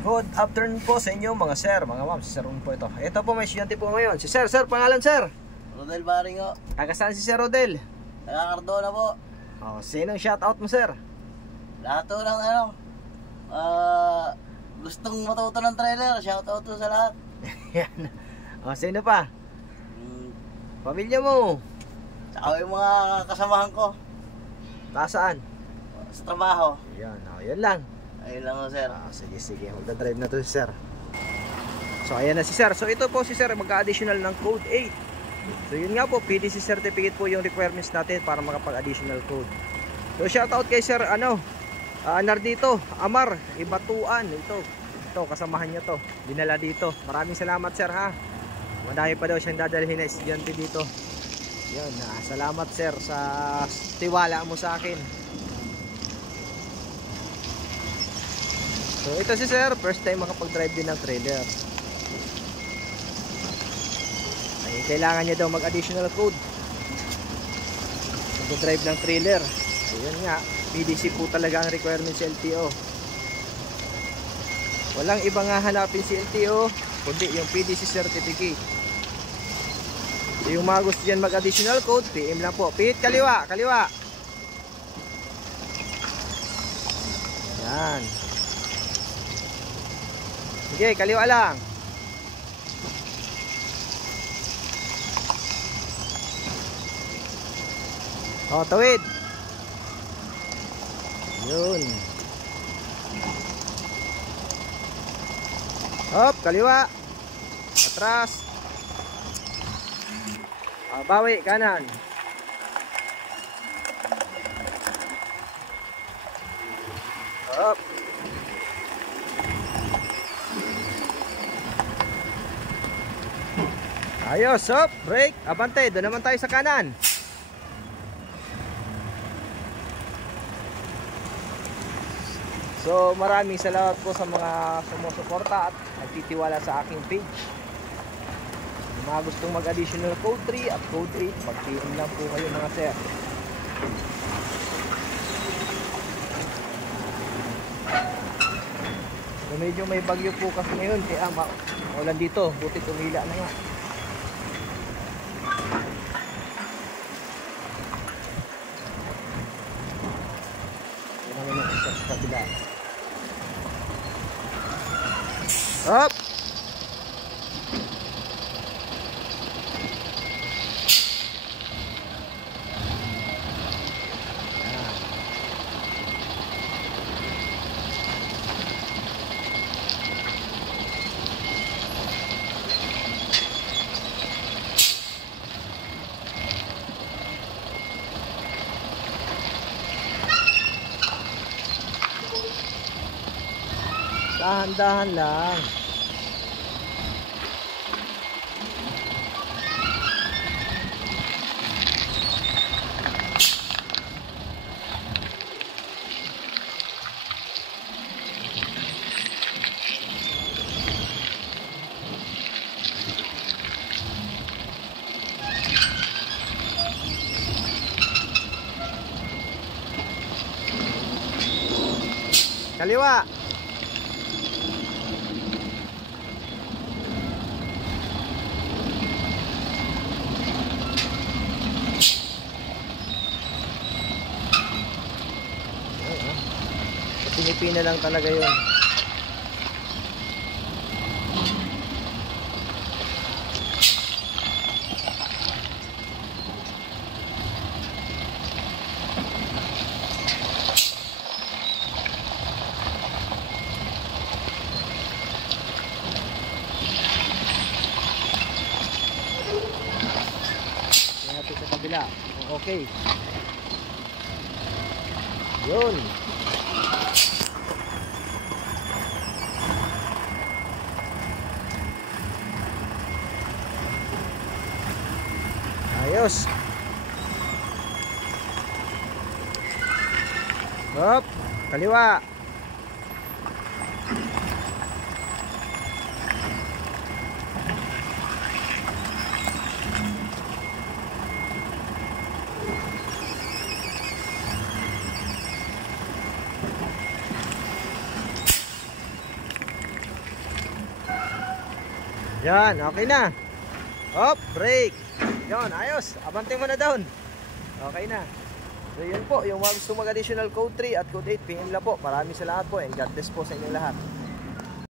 Good afternoon po sa inyo mga sir, mga ma'am. Si Sir Ron po ito. Ito po may estudyante po ngayon. Si Sir, pangalan Sir? Rodel Baringo. Taga saan si Sir Rodel? Taga Cardona po. Sinong shoutout mo Sir? Lahat to ng gustong matuto ng trailer, shoutout to sa lahat. Yan. Sino pa? Pamilya mo? Saka yung mga kasamahan ko Saan? sa trabaho. Yan, yan lang. Ayun lang sir. Sige, magdadrive na to si Sir. So ayan na si Sir. So ito po si Sir, magka-additional ng code 8. So yun nga po, PDC certificate po yung requirements natin para makapag-additional code. So shoutout kay Sir Nardito Amar Ibatuan. Ito kasamahan niya to, dinala dito. Maraming salamat Sir ha. Madami pa daw siyang dadalhin na estudyante dito. Yan, salamat Sir sa tiwala mo sa akin. So ito si Sir, first time makapag-drive din ng trailer. Ay, kailangan niya daw mag-additional code mag-drive ng trailer. So yun nga, PDC po talaga ang requirement sa LTO. Walang ibang hahanapin si LTO kundi yung PDC certificate. So, yung mga gusto dyan mag-additional code, PM lang po. Pihit kaliwa, kaliwa. Yan. Sige, kaliwa lang. Tawid. Yun. Hop, kaliwa. Atras. Bawi, kanan. Hop. Ayos, hop, break, abante, doon naman tayo sa kanan. So maraming salamat po sa mga sumusuporta at nagtitiwala sa aking page. Yung mga gustong mag-additional code 3 at code 8, mag-PM lang po kayo mga sir. So medyo may bagyo po kasi ngayon, kaya maulan dito, buti tumila na nga. Up. Dahan-dahan lang. Kaliwa. Pinipina lang talaga yun. Tingnan sa kabila. Okay. Yun. Ayos. Hop, kaliwa. Yan, okay na. Hop, brake. Yan, ayos. Abante mo na down. Okay na. So yun po, yung mga gusto mag-additional code 3 at code 8, pingin lang po. Maraming salamat po and God bless po sa inyo lahat.